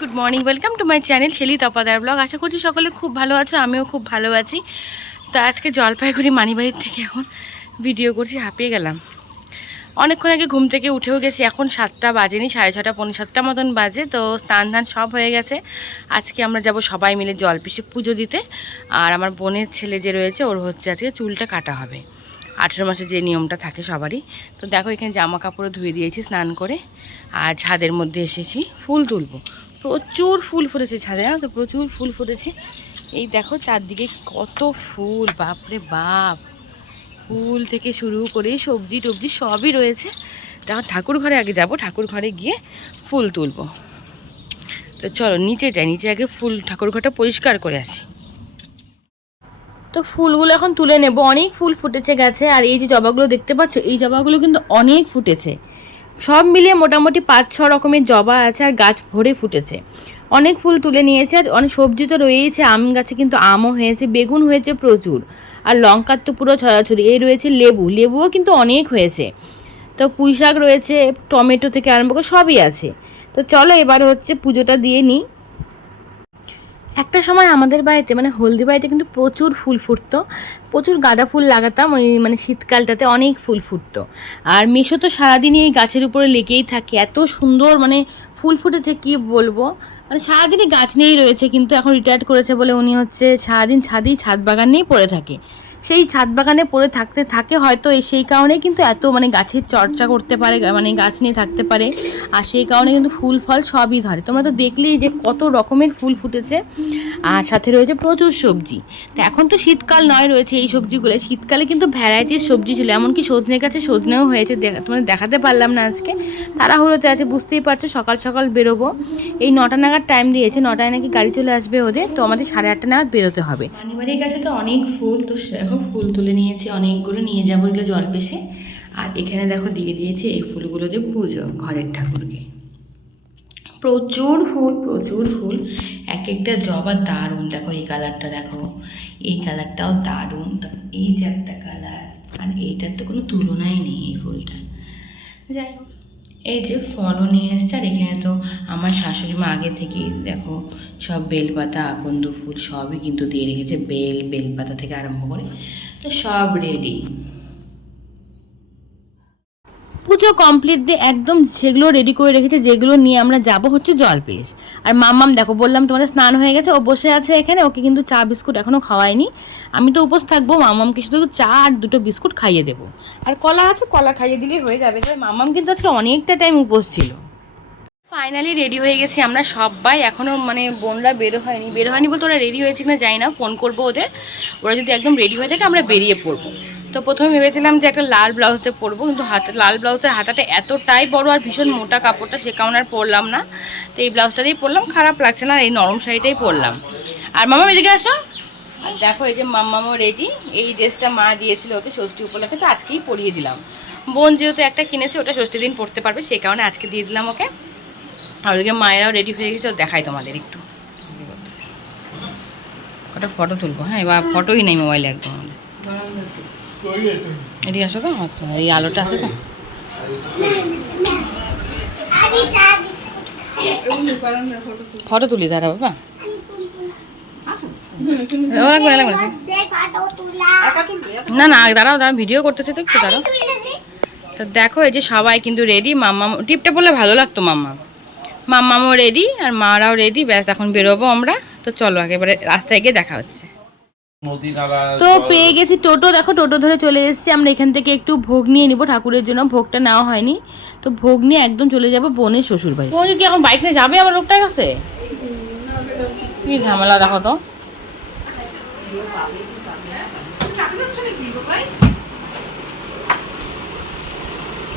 Good morning, welcome to my channel Shelly Tapadar blog. আশা করছি সকলে খুব ভালো আছে, আমিও খুব ভালো আছি। তো আজকে জলপাইগুড়ি মানিবাড়ির থেকে এখন ভিডিও করছি, হাঁপিয়ে গেলাম। অনেকক্ষণ আগে ঘুম থেকে উঠেও গেছি, এখন 7টা বাজেনি, 6:30 পৌনে 7টা মতন বাজে। তো স্নান ধান সব হয়ে গেছে। আজকে আমরা যাব সবাই মিলে জলপিসে পুজো দিতে। আর আমার বোনের ছেলে যে রয়েছে, ওর হচ্ছে আজকে চুলটা কাটা হবে, 18 মাসে যে নিয়মটা থাকে সবারই। তো দেখো এখানে জামা কাপড়ও ধুয়ে দিয়েছি স্নান করে, আর ছাদের মধ্যে এসেছি ফুল তুলবো। প্রচুর ফুল ফুটেছে ছাদে, তো প্রচুর ফুল ফুটেছে। এই দেখো চারদিকে কত ফুল, বাপরে বাপ। ফুল থেকে শুরু করে সবজি টবজি সবই রয়েছে। তখন ঠাকুর ঘরে আগে যাব, ঠাকুর ঘরে গিয়ে ফুল তুলবো। তো চলো নিচে যাই, নিচে আগে ফুল ঠাকুর ঘরটা পরিষ্কার করে আসি। তো ফুলগুলো এখন তুলে নেব। অনেক ফুল ফুটেছে গাছে। আর এই যে জবাগুলো দেখতে পাচ্ছ, এই জবাগুলো কিন্তু অনেক ফুটেছে। সব মিলিয়ে মোটামুটি 5-6 রকমের জবা আছে, আর গাছ ভরে ফুটেছে। অনেক ফুল তুলে নিয়েছে। আর অনেক সবজি তো রয়েছে, আম গাছে কিন্তু আমও হয়েছে, বেগুন হয়েছে প্রচুর, আর লঙ্কার তো পুরো ছড়াছড়ি। এই রয়েছে লেবুও কিন্তু অনেক হয়েছে। তো পুঁই শাক রয়েছে, টমেটো থেকে আরম্ভ করে সবই আছে। তো চলো এবার হচ্ছে পুজোটা দিয়ে নিই। একটা সময় আমাদের বাড়িতে মানে হলদি বাড়িতে কিন্তু প্রচুর ফুল ফুটতো, প্রচুর গাঁদা ফুল লাগাতাম। ওই মানে শীতকালটাতে অনেক ফুল ফুটতো। আর মিশো তো সারাদিনই এই গাছের উপরে লেগেই থাকে, এত সুন্দর মানে ফুল ফুটেছে কি বলবো। মানে সারাদিনই গাছ নিয়েই রয়েছে, কিন্তু এখন রিটায়ার্ড করেছে বলে উনি হচ্ছে সারাদিন ছাদ বাগান নিয়েই পড়ে থাকে। সেই ছাদ বাগানে পড়ে থাকে হয়তো সেই কারণেই কিন্তু এত মানে গাছের চর্চা করতে পারে, মানে গাছ নিয়ে থাকতে পারে। আর সেই কারণে কিন্তু ফুল ফল সবই ধরে। তোমরা তো দেখলেই যে কত রকমের ফুল ফুটেছে, আর সাথে রয়েছে প্রচুর সবজি। তো এখন তো শীতকাল নয়, রয়েছে এই সবজিগুলো। শীতকালে কিন্তু ভ্যারাইটির সবজি ছিল, এমনকি সজনে গাছে সজনেও হয়েছে। তোমাদের দেখাতে পারলাম না আজকে, তাড়াহুড়োতে আছে, বুঝতেই পারছো। সকাল সকাল বেরোবো, এই 9টা নাগাদ টাইম দিয়েছে, 9টায় নাকি গাড়ি চলে আসবে ওদের। তো আমাদের 8:30 নাগাদ বেরোতে হবে। মানিবাড়ির কাছে তো অনেক ফুল, তো এখন ফুল তুলে নিয়েছি অনেকগুলো, নিয়ে যাবো এগুলো জলপেশে। আর এখানে দেখো দিয়ে দিয়েছি এই ফুলগুলো দিয়ে পুজো, ঘরের ঠাকুরকে। প্রচুর ফুল, এক একটা জবা দারুণ। দেখো এই কালারটা, দেখো এই কালারটাও দারুণ। এই যে একটা কালার, আর এইটার তো কোনো তুলনাই নেই এই ফুলটা। যাই হোক, এই যে ফলও নিয়ে এসছে। আর এখানে তো আমার শাশুড়ি মা আগে থেকেই দেখো সব বেলপাতা, আকন্দ ফুল সবই কিন্তু দিয়ে রেখেছে, বেলপাতা থেকে আরম্ভ করে তো সব রেডি। পুজো কমপ্লিট দিয়ে একদম সেগুলো রেডি করে রেখেছে, যেগুলো নিয়ে আমরা যাব হচ্ছে জলপেশ। আর মাম্মাম দেখো, বললাম তোমাদের স্নান হয়ে গেছে, ও বসে আছে এখানে। ওকে কিন্তু চা বিস্কুট এখনও খাওয়াইনি। আমি তো উপোস থাকবো, মাম্মামকে শুধু চা আর 2টো বিস্কুট খাইয়ে দেবো। আর কলা আছে, কলা খাইয়ে দিলেই হয়ে যাবে। তবে মাম্মাম কিন্তু আজকে অনেকটা টাইম উপোস ছিল। ফাইনালি রেডি হয়ে গেছি আমরা সবাই। এখনও মানে বোনরা বের হয়নি বলতে ওরা রেডি হয়েছে কিনা জানি না, ফোন করবো ওদের। ওরা যদি একদম রেডি হয়ে থাকে আমরা বেরিয়ে পড়বো। তো প্রথমে ভেবেছিলাম যে একটা লাল ব্লাউজতে পরবো, কিন্তু লাল ব্লাউজের হাতাটা এতটাই বড় আর ভীষণ মোটা কাপড়টা, সে কারণে আর পরলাম না। তো এই ব্লাউজটা দিয়েই পরলাম, খারাপ লাগছে না, এই নরম শাড়িটাই পরলাম। আর মামা এদিকে আসো। আর দেখো এই যে মাম্মামও রেডি। এই ড্রেসটা মা দিয়েছিল ওকে ষষ্ঠী উপলক্ষে, তো আজকেই পরিয়ে দিলাম। বোন যেহেতু একটা কিনেছে, ওটা ষষ্ঠী দিন পরতে পারবে, সেই কারণে আজকে দিয়ে দিলাম ওকে। আর ওদিকে মায়েরাও রেডি হয়ে গেছে, দেখাই তোমাদের একটু। ওটা ফটো তুলবো, হ্যাঁ এবার ফটোই নেই মোবাইলে একদম। এদিকে আসো তো, আচ্ছা এই আলোটা আছে তো। ফটো তুলি দাঁড়া বাবা। না দাঁড়াও ভিডিও করতেছে তো, একটু দাঁড়াও। তো দেখো এই যে সবাই কিন্তু রেডি। মাম্মা টিপটা বললে ভালো লাগতো, মাম্মামও রেডি আর মারাও রেডি। ব্যাস এখন বেরোবো আমরা। তো চলো একেবারে রাস্তায় গিয়ে দেখা হচ্ছে। তো পেয়ে গেছি টোটো, দেখো টোটো ধরে চলে এসেছি আমরা। এখান থেকে একটু ভোগ নিয়ে নিব ঠাকুরের জন্য, ভোগটা নেওয়া হয়নি। তো ভোগ নিয়ে একদম চলে যাবো বোনের শ্বশুর বাড়ি। বোন কি এখন বাইক নিয়ে যাবে আমার লোকটার কাছে? কি ঝামেলা দেখো তো।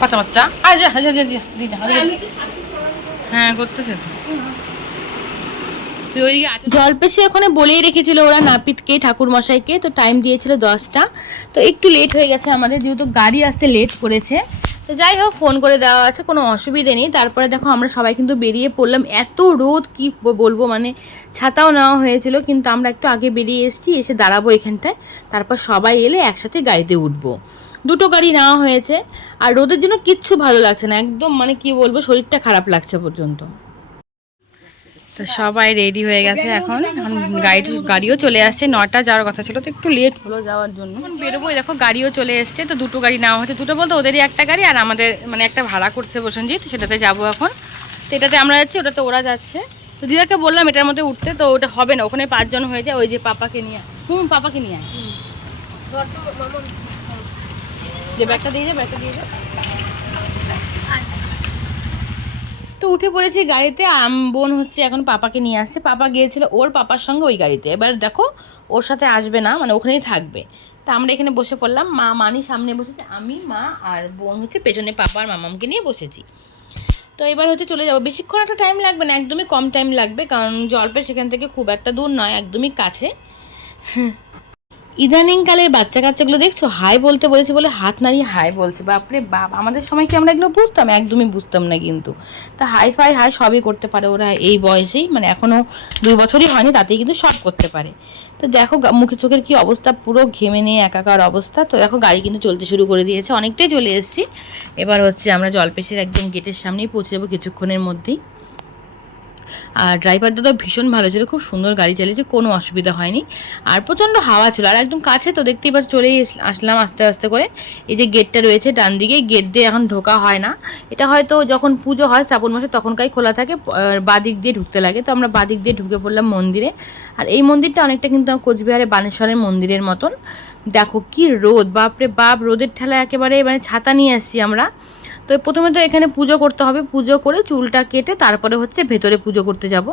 বাচ্চা হ্যাঁ করতেছে তো। জলপেশে ওখানে বলেই রেখেছিল ওরা নাপিতকে, ঠাকুর মশাইকে। তো টাইম দিয়েছিল 10টা। তো একটু লেট হয়ে গেছে আমাদের, যেহেতু গাড়ি আসতে লেট করেছে। তো যাই হোক, ফোন করে দেওয়া আছে, কোনো অসুবিধে নেই। তারপরে দেখো আমরা সবাই কিন্তু বেরিয়ে পড়লাম। এত রোদ কি বলবো, মানে ছাতাও নেওয়া হয়েছিল, কিন্তু আমরা একটু আগে বেরিয়ে এসেছি, এসে দাঁড়াবো এখানটায়। তারপর সবাই এলে একসাথে গাড়িতে উঠবো। দুটো গাড়ি নেওয়া হয়েছে। আর রোদের জন্য কিচ্ছু ভালো লাগছে না, একদম মানে কি বলবো, শরীরটা খারাপ লাগছে পর্যন্ত। তো সবাই রেডি হয়ে গেছে, এখন গাড়িও চলে আসছে। 9টা যাওয়ার কথা ছিল, তো একটু লেট হলো যাওয়ার জন্য। এখন বেরোবো, দেখো গাড়িও চলে এসছে। তো দুটো গাড়ি নেওয়া হচ্ছে, দুটো বলতে ওদেরই একটা গাড়ি আর আমাদের মানে একটা ভাড়া করছে প্রসেনজিৎ, সেটাতে যাবো এখন। তো এটাতে আমরা যাচ্ছি, ওটাতে ওরা যাচ্ছে। তো দিদাকে বললাম এটার মধ্যে উঠতে, তো ওটা হবে না, ওখানে 5 জন হয়ে যায়। ওই যে পাপাকে নিয়ে, পাপাকে নিয়ে যে ব্যাগটা দিয়ে যা, ব্যাগটা দিয়ে যা। তো উঠে পড়েছি গাড়িতে। বোন হচ্ছে এখন পাপাকে নিয়ে আসছে। পাপা গিয়েছিল ওর পাপার সঙ্গে ওই গাড়িতে, এবার দেখো ওর সাথে আসবে না, মানে ওখানেই থাকবে। তা আমরা এখানে বসে পড়লাম, মানি সামনে বসেছে, আমি, মা আর বোন হচ্ছে পেছনে পাপা আর মামামকে নিয়ে বসেছি। তো এবার হচ্ছে চলে যাবো, বেশিক্ষণ একটা টাইম লাগবে না, একদমই কম টাইম লাগবে, কারণ জলপাই সেখান থেকে খুব একটা দূর নয়, একদমই কাছে। ইদানিংকালের বাচ্চা কাচ্চাগুলো দেখছো, হাই বলতে বলেছে বলে হাত নাড়িয়ে হাই বলছে। বাপরে বাপ, আমাদের সময় কি আমরা এগুলো বুঝতাম? একদমই বুঝতাম না কিন্তু। তা হাই সবই করতে পারে ওরা এই বয়সেই, মানে এখনও 2 বছরই হয়নি, তাতেই কিন্তু সব করতে পারে। তো দেখো মুখে চোখের কি অবস্থা, পুরো ঘেমে নিয়ে একাকার অবস্থা। তো দেখো গাড়ি কিন্তু চলতে শুরু করে দিয়েছে, অনেকটাই চলে এসেছি। এবার হচ্ছে আমরা জলপেশির একদম গেটের সামনেই পৌঁছে যাবো কিছুক্ষণের মধ্যেই। আর ড্রাইভার দাদা ভীষণ ভালো ছিল, খুব সুন্দর গাড়ি চালিয়েছে, কোনো অসুবিধা হয়নি। আর প্রচণ্ড হাওয়া ছিল, আর একদম কাছে তো দেখতেই পাচ্ছি, চলেই আসলাম আস্তে আস্তে করে। এই যে গেটটা রয়েছে ডান দিকে, গেট দিয়ে এখন ঢোকা হয় না, এটা হয়তো যখন পুজো হয় শ্রাবণ মাসে তখনকাই খোলা থাকে, বাদিক দিয়ে ঢুকতে লাগে। তো আমরা বাদিক দিয়ে ঢুকে পড়লাম মন্দিরে। আর এই মন্দিরটা অনেকটা কিন্তু কোচবিহারে বানেশ্বরের মন্দিরের মতন। দেখো কি রোদ, বাপরে বাপ, রোদের ঠেলা একেবারে, মানে ছাতা নিয়ে আসছি আমরা। তো প্রথমে তো এখানে পুজো করতে হবে, পুজো করে চুলটা কেটে তারপরে হচ্ছে ভেতরে পুজো করতে যাব।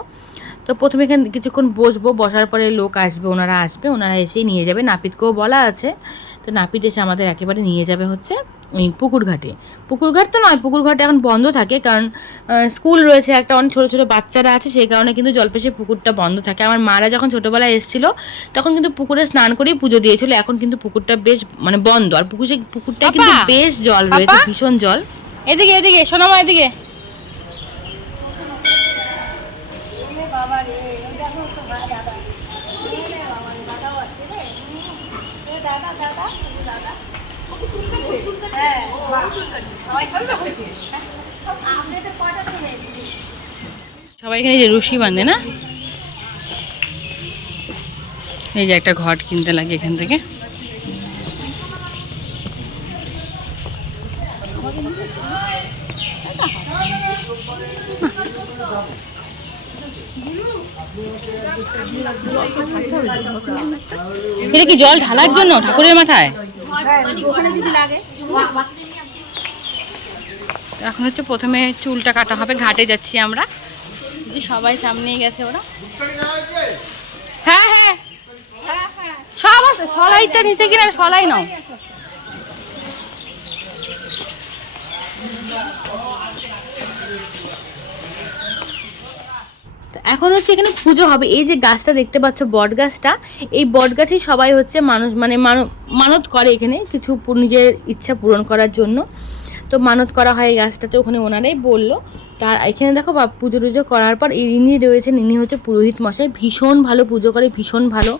তো প্রথমে এখানে কিছুক্ষণ বসবো, বসার পরে লোক আসবে, ওনারা এসেই নিয়ে যাবে। নাপিতকেও বলা আছে, তো নাপিত এসে আমাদের একেবারে নিয়ে যাবে হচ্ছে ওই পুকুরঘাটে। পুকুরঘাট তো নয়, পুকুরঘাটে এখন বন্ধ থাকে, কারণ স্কুল রয়েছে একটা, অনেক ছোটো ছোটো বাচ্চারা আছে, সেই কারণে কিন্তু জলপেশে পুকুরটা বন্ধ থাকে। আমার মারা যখন ছোটোবেলায় এসেছিলো তখন কিন্তু পুকুরে স্নান করেই পুজো দিয়েছিল, এখন কিন্তু পুকুরটা বেশ মানে বন্ধ। আর পুকুরটা কিন্তু বেশ জল রয়েছে, ভীষণ জল। এদিকে এদিকে সোনামা, এদিকে। সবাই এখানে যে রশি বাঁধে না, এই যে একটা ঘট কিনতে লাগে এখান থেকে। এটা কি জল ঢালার জন্য ঠাকুরের মাথায়? এখন হচ্ছে প্রথমে চুলটা কাটা হবে, ঘাটে যাচ্ছি আমরা, যে সবাই সামনেই গেছে ওরা। হ্যাঁ হ্যাঁ সব আছে, সলাইটা নিচে কিনা, সলাই নাও। এখন হচ্ছে এখানে পুজো হবে। এই যে গাছটা দেখতে পাচ্ছ, বট গাছটা, এই বট গাছেই সবাই হচ্ছে মানুষ মানে মানত করে এখানে কিছু নিজের ইচ্ছা পূরণ করার জন্য। তো মানত করা হয় এই গাছটাতে, ওখানে ওনারাই বললো। তার এখানে দেখো পুজো টুজো করার পর ইনি রয়েছেন, ইনি হচ্ছে পুরোহিত মশাই, ভীষণ ভালো পুজো করে, ভীষণ ভালো,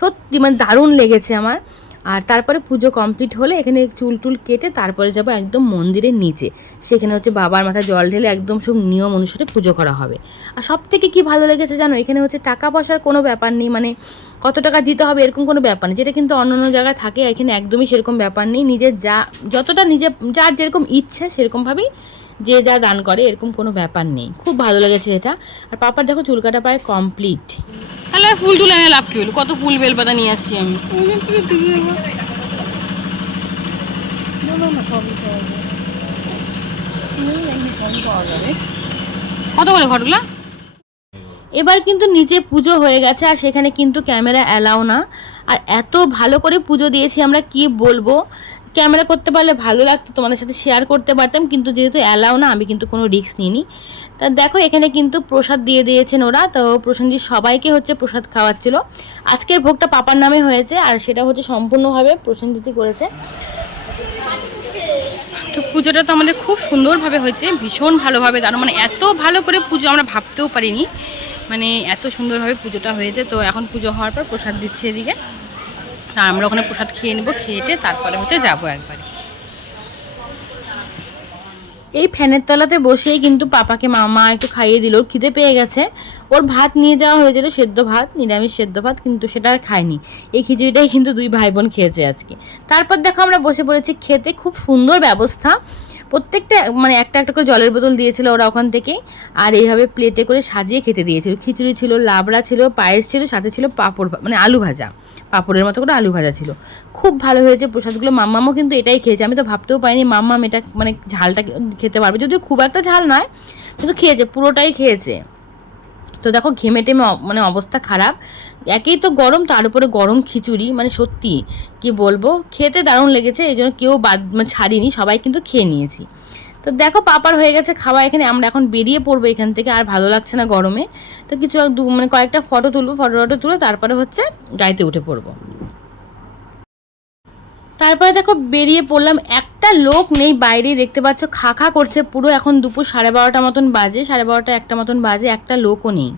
সত্যি মানে দারুণ লেগেছে আমার। আর তারপরে পুজো কমপ্লিট হলে এখানে চুল টুল কেটে তারপরে যাব একদম মন্দিরের নিচে, সেখানে হচ্ছে বাবার মাথায় জল ঢেলে একদম সব নিয়ম অনুসারে পুজো করা হবে। আর সব থেকে কী ভালো লেগেছে জানো, এখানে হচ্ছে টাকা পয়সার কোনো ব্যাপার নেই, মানে কত টাকা দিতে হবে এরকম কোনো ব্যাপার নেই, যেটা কিন্তু অন্য অন্য জায়গায় থাকে, এখানে একদমই সেরকম ব্যাপার নেই। নিজের যতটা যার যেরকম ইচ্ছে সেরকমভাবেই যে যা দান করে, এরকম কোনো ব্যাপার নেই। খুব ভালো লেগেছে এটা। আর পাপার দেখো চুল কাটা প্রায় কমপ্লিট। তাহলে ফুল টুল এনে লাভ কি হলো, কত ফুল বেলপাতা নিয়ে আসছি আমি। কত করে ঘটগুলা? এবার কিন্তু নিচে পুজো হয়ে গেছে, আর সেখানে কিন্তু ক্যামেরা অ্যালাউ না। আর এত ভালো করে পুজো দিয়েছি আমরা, কি বলবো, ক্যামেরা করতে পারলে ভালো লাগতো, তোমাদের সাথে শেয়ার করতে পারতাম, কিন্তু যেহেতু অ্যালাউ না আমি কিন্তু কোনো রিস্ক নিইনি। তা দেখো এখানে কিন্তু প্রসাদ দিয়ে দিয়েছেন ওরা, তো প্রসেনজিৎ সবাইকে হচ্ছে প্রসাদ খাওয়াচ্ছিল। আজকের ভোগটা পাপার নামে হয়েছে, আর সেটা হচ্ছে সম্পূর্ণভাবে প্রসেনজিৎই করেছে। তো পুজোটা তো আমাদের খুব সুন্দরভাবে হয়েছে, ভীষণ ভালোভাবে, তার মানে এত ভালো করে পুজো আমরা ভাবতেও পারিনি, মানে এত সুন্দরভাবে পুজোটা হয়েছে। তো এখন পুজো হওয়ার পর প্রসাদ দিচ্ছে এদিকে, তা আমরা ওখানে প্রসাদ খেয়ে নেবো, খেয়েটে তারপরে হচ্ছে যাবো একবারে। এই ফ্যানের তলাতে বসেই কিন্তু পাপাকে মামা একটু খাইয়ে দিল, ওর খিদে পেয়ে গেছে। ওর ভাত নিয়ে যাওয়া হয়েছিল, সেদ্ধ ভাত, নিরামিষ সেদ্ধ ভাত, কিন্তু সেটা আর খায়নি। এই খিচুড়িটাই কিন্তু দুই ভাই বোন খেয়েছে আজকে। তারপর দেখো আমরা বসে পড়েছি খেতে, খুব সুন্দর ব্যবস্থা। প্রত্যেকটা মানে একটা একটা করে জলের বোতল দিয়েছিল ওরা ওখান থেকেই, আর এইভাবে প্লেটে করে সাজিয়ে খেতে দিয়েছিল। খিচুড়ি ছিল, লাবড়া ছিল, পায়েস ছিল, সাথে ছিল পাঁপড়, মানে আলু ভাজা, পাঁপড়ের মতো করে আলু ভাজা ছিল। খুব ভালো হয়েছে প্রসাদগুলো। মাম্মামও কিন্তু এটাই খেয়েছে, আমি তো ভাবতেও পারিনি মাম্মাম এটা মানে ঝালটা খেতে পারবে, যদিও খুব একটা ঝাল নয়, কিন্তু খেয়েছে, পুরোটাই খেয়েছে। তো দেখো ঘেমে টেমে মানে অবস্থা খারাপ, একেই তো গরম, তার উপরে গরম খিচুড়ি, মানে সত্যি কি বলবো, খেতে দারুণ লেগেছে। এই জন্য কেউ বাদ মানে ছাড়িনি, সবাই কিন্তু খেয়ে নিয়েছি। তো দেখো পাপার হয়ে গেছে খাওয়া এখানে, আমরা এখন বেরিয়ে পড়বো এখান থেকে, আর ভালো লাগছে না গরমে। তো কিছু মানে কয়েকটা ফটো তুলবো, ফটো তুলে তারপরে হচ্ছে গাড়িতে উঠে পড়বো। তারপরে দেখো বেরিয়ে পড়লাম, একটা লোক নেই বাইরে, দেখতে পাচ্ছ খা খা করছে পুরো। এখন দুপুর 12:30 মতন বাজে, 12:30 1টা মতন বাজে, একটা লোকও নেই।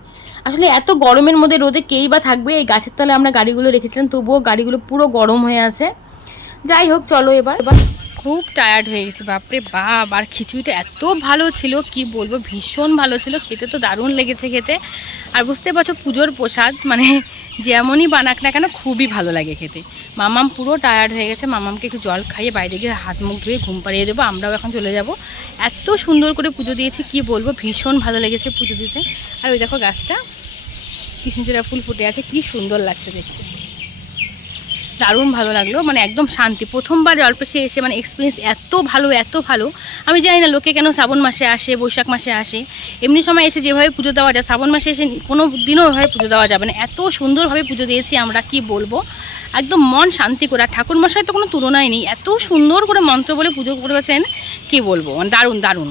আসলে এত গরমের মধ্যে রোদে কেই বা থাকবে। এই গাছের তলে আমরা গাড়িগুলো রেখেছিলাম, তবুও গাড়িগুলো পুরো গরম হয়ে আছে। যাই হোক চলো এবার। খুব টায়ার্ড হয়ে গেছি, বাপরে বাপ। আর খিচুড়িটা এত ভালো ছিল কি বলবো, ভীষণ ভালো ছিল খেতে, তো দারুণ লেগেছে খেতে। আর বুঝতে পারছো পুজোর প্রসাদ মানে যেমনই বানাক না কেন খুবই ভালো লাগে খেতে। মামাম পুরো টায়ার্ড হয়ে গেছে, মামামকে একটু জল খাইয়ে বাইরে গিয়ে হাত মুখ ধুয়ে ঘুম পাড়িয়ে দেবো, আমরাও এখন চলে যাব। এত সুন্দর করে পুজো দিয়েছি কি বলবো, ভীষণ ভালো লেগেছে পুজো দিতে। আর ওই দেখো গাছটা কৃষ্ণচূড়া ফুল ফুটে আছে, কি সুন্দর লাগছে দেখতে, দারুণ ভালো লাগলো। মানে একদম শান্তি, প্রথমবার জলপেশে এসে মানে এক্সপিরিয়েন্স এত ভালো, এত ভালো। আমি জানি না লোকে কেন শ্রাবণ মাসে আসে, বৈশাখ মাসে আসে, এমনি সময় এসে যেভাবে পুজো দেওয়া যায়, শ্রাবণ মাসে এসে কোনো দিনও ওইভাবে পুজো দেওয়া যাবে না। এত সুন্দরভাবে পুজো দিয়েছি আমরা, কি বলবো, একদম মন শান্তি করে। আর ঠাকুর মশাই তো কোনো তুলনাই নেই, এত সুন্দর করে মন্ত্র বলে পুজো করেছেন, কি বলবো, মানে দারুণ দারুণ,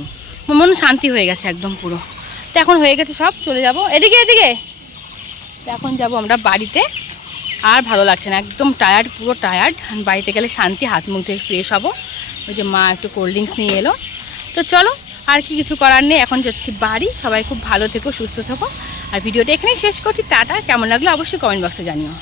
মন শান্তি হয়ে গেছে একদম পুরো। তো এখন হয়ে গেছে সব, চলে যাব এদিকে এদিকে। তো এখন যাব আমরা বাড়িতে, আর ভালো লাগছে না, একদম টায়ার্ড, পুরো টায়ার্ড। বাড়িতে গেলে শান্তি, হাত মুখ ধুয়ে ফ্রেশ হবো। ওই যে মা একটু কোল্ড ড্রিঙ্কস নিয়ে এলো। তো চলো, আর কি কিছু করার নেই, এখন যাচ্ছি বাড়ি। সবাই খুব ভালো থেকো, সুস্থ থেকো। আর ভিডিওটা এখানেই শেষ করছি, টাটা। কেমন লাগলো অবশ্যই কমেন্ট বক্সে জানিও।